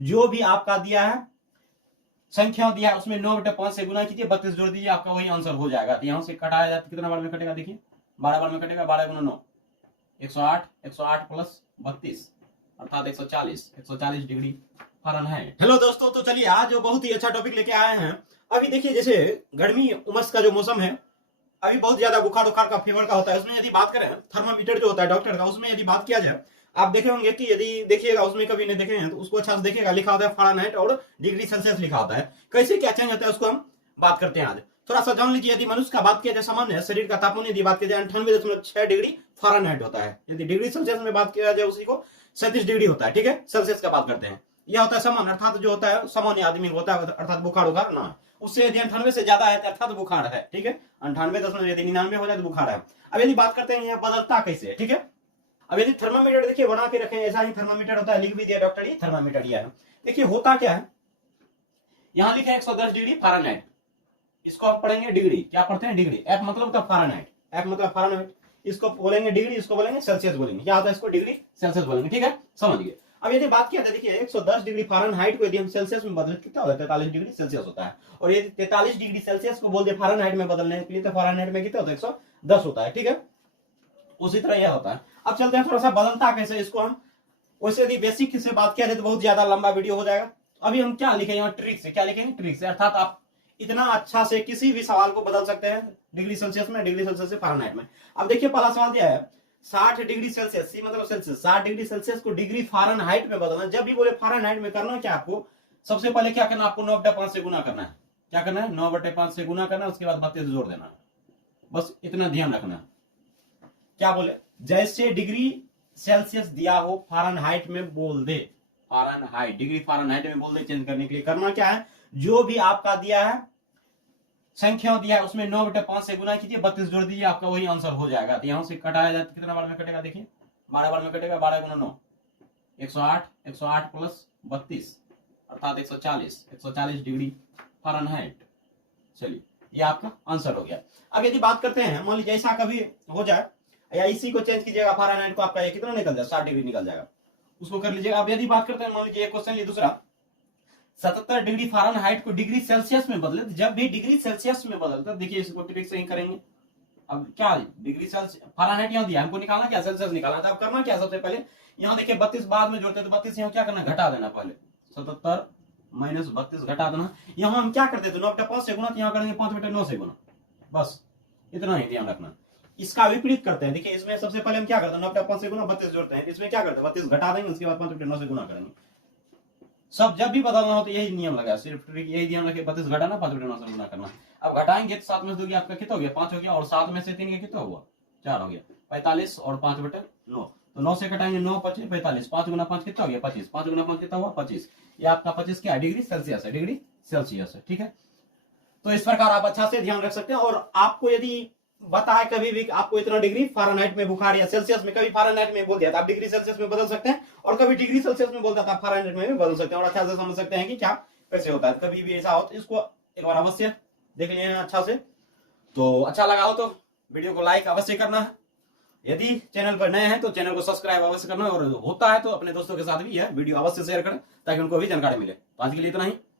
जो भी आपका दिया है संख्या दिया है उसमें 9/5 से गुना कीजिए, 32 जोड़ दीजिए, आपका वही आंसर हो जाएगा। तो यहां से कटाया जाता कितना बार में कटेगा, देखिए 12 बार में कटेगा। 12 गुना 9 108, 108 प्लस 32 अर्थात 140 डिग्री फ़ारेनहाइट। हेलो दोस्तों, तो चलिए आज बहुत ही अच्छा टॉपिक लेके आए हैं। अभी देखिए जैसे गर्मी उमस का जो मौसम है, अभी बहुत ज्यादा बुखार उखार का फीवर का होता है। उसमें यदि बात करें थर्मामीटर जो होता है डॉक्टर का, उसमें यदि बात किया जाए, आप देखे होंगे कि यदि देखिएगा उसमें कभी नहीं देखे हैं तो उसको अच्छा से देखिएगा, लिखा होता है फ़ारेनहाइट और डिग्री सेल्सियस लिखा होता है। कैसे क्या चेंज होता है उसको हम बात करते हैं आज। थोड़ा सा जान लीजिए। यदि मनुष्य का बात किया जाए, सामान्य शरीर का तापमान यदि बात किया जाए 98.6 डिग्री फ़ारेनहाइट होता है। यदि डिग्री सेल्सियस में बात किया जाए उसी को 37 डिग्री होता है। ठीक है, सेल्सियस का बात करते हैं। यह होता है सामान्य, अर्थात जो होता है सामान्य आदमी होता है, अर्थात बुखार उखार ना। उससे यदि 98 से ज्यादा है अर्थात बुखार है। ठीक है, 98.99 हो जाए तो बुखार है। अब यदि बात करते हैं यह बदलता कैसे है। ठीक है, अब यदि थर्मामीटर देखिए बना के रखें, ऐसा ही थर्मामीटर होता है, लिख भी दिया डॉक्टर ये थर्मामीटर दिया है। देखिए होता क्या है, यहां लिखे 110 डिग्री फ़ारेनहाइट, इसको आप पढ़ेंगे डिग्री, क्या पढ़ते हैं डिग्री। एफ मतलब का फ़ारेनहाइट, एफ मतलब फ़ारेनहाइट, इसको बोलेंगे डिग्री, इसको बोलेंगे सेल्सियस बोलेंगे। क्या होता है, इसको डिग्री सेल्सियस बोलेंगे। ठीक है, समझिए। अब यदि बात किया जाए, देखिए 110 डिग्री फ़ारेनहाइट को यदि हम सेल्सियस में बदले कितना होता है, 43 डिग्री सेल्सियस होता है। और यदि 43 डिग्री सेल्सियस को बोल दे फ़ारेनहाइट में बदलने के लिए तो फ़ारेनहाइट में कितना होता है, 110 होता है। ठीक है, उसी तरह यह होता है। अब चलते हैं थोड़ा सा बदलता कैसे इसको हम, वैसे यदि बेसिक से बात किया जाए तो बहुत ज्यादा लंबा वीडियो हो जाएगा। अभी हम क्या लिखेंगे यहाँ, ट्रिक से। क्या लिखेंगे, ट्रिक से, अर्थात आप इतना अच्छा से किसी भी सवाल को बदल सकते हैं डिग्री सेल्सियस में, डिग्री सेल्सियस से फ़ारेनहाइट में। अब देखिए पहला सवाल दिया है 60 डिग्री सेल्सियस, सी मतलब सेल्सियस, 60 डिग्री सेल्सियस को डिग्री फ़ारेनहाइट में बदलना। जब भी बोले फ़ारेनहाइट में करना क्या, आपको सबसे पहले क्या करना, आपको 9/5 से गुना करना है। क्या करना है, 9/5 से गुना करना है, उसके बाद 32 जोड़ देना है। बस इतना ध्यान रखना। क्या बोले, जैसे डिग्री सेल्सियस दिया हो फ़ारेनहाइट में बोल दे, फ़ारेनहाइट डिग्री फ़ारेनहाइट में बोल दे। चेंज करने के लिए करना क्या है, जो भी आपका दिया है संख्या दिया है उसमें 9/5 से गुना कीजिए, 32 जोड़ दीजिए, आपका वही आंसर हो जाएगा। तो यहां से कटाया जाए कितना बार में कटेगा, देखिए 12 बार में कटेगा। 12 गुना 9 108, 108 प्लस 32 अर्थात 140 डिग्री फ़ारेनहाइट। चलिए ये आपका आंसर हो गया। अब यदि बात करते हैं, मान लीजिए ऐसा कभी हो जाए या इसी को चेंज कीजिएगा फ़ारेनहाइट को, आपका ये कितना निकल जाए, 60 डिग्री निकल जाएगा, उसको कर लीजिएगा। अब यदि बात करते हैं, मान लीजिए एक क्वेश्चन ये दूसरा, 77 डिग्री फ़ारेनहाइट को डिग्री सेल्सियस में बदले। जब भी डिग्री सेल्सियस में बदलता, देखिए इसको ट्रिक से ही करेंगे। अब क्या डिग्री सेल्सियस फ़ारेनहाइट यहाँ दिया, हमको निकालना क्या, सेल्सियस निकालना था। अब करना क्या, सबसे पहले यहाँ देखिए 32 बाद में जोड़ते तो 32 यहाँ क्या करना, घटा देना। पहले 77 माइनस 32 घटा देना। यहाँ हम क्या करते थे, 9/5 से गुना, यहाँ करेंगे 5/9 से गुना। बस इतना ही ध्यान रखना। इसका विपरीत करते हैं, देखिए इसमें सबसे पहले हम क्या करते हैं, 9/5 से गुना 32 जोड़ते हैं। इसमें क्या करते हैं, 32 घटा देंगे, उसके बाद 5/9 से गुना करेंगे। सब जब भी बदलना हो तो यही नियम लगा, सिर्फ ट्रिक यही ध्यान रखिए, 32 घटाना, 5/9 से गुना करना। अब घटाएंगे तो 7 में से 2 आपका कितना हो गया, 5 हो गया, और 7 में से 3 का कितना हुआ, 4 हो गया। 45 और 5/9, तो 9 से घटाएंगे 9 5 45, 5 गुना 5 कितना हो गया, 25, 5 गुना 5 कितना हुआ, 25। ये आपका 25 क्या है, डिग्री सेल्सियस है, डिग्री सेल्सियस है। ठीक है, तो इस प्रकार आप अच्छा से ध्यान रख सकते हैं। और आपको यदि बताए कभी भी आपको इतना डिग्री फ़ारेनहाइट में बुखार, या सेल्सियस में कभी फ़ारेनहाइट में बोल दिया तो आप डिग्री सेल्सियस में बदल सकते हैं, और कभी डिग्री सेल्सियस में बोलता था आप फ़ारेनहाइट में भी बदल सकते हैं, और अच्छा से समझ सकते हैं कि क्या कैसे होता है। कभी भी ऐसा हो तो इसको एक बार अवश्य देख लेना अच्छा से। तो अच्छा लगा हो तो वीडियो को लाइक अवश्य करना है। यदि चैनल पर नए हैं तो चैनल को सब्सक्राइब अवश्य करना, और होता है तो अपने दोस्तों के साथ भी यह वीडियो अवश्य शेयर करें ताकि उनको भी जानकारी मिले। तो आज के लिए इतना ही।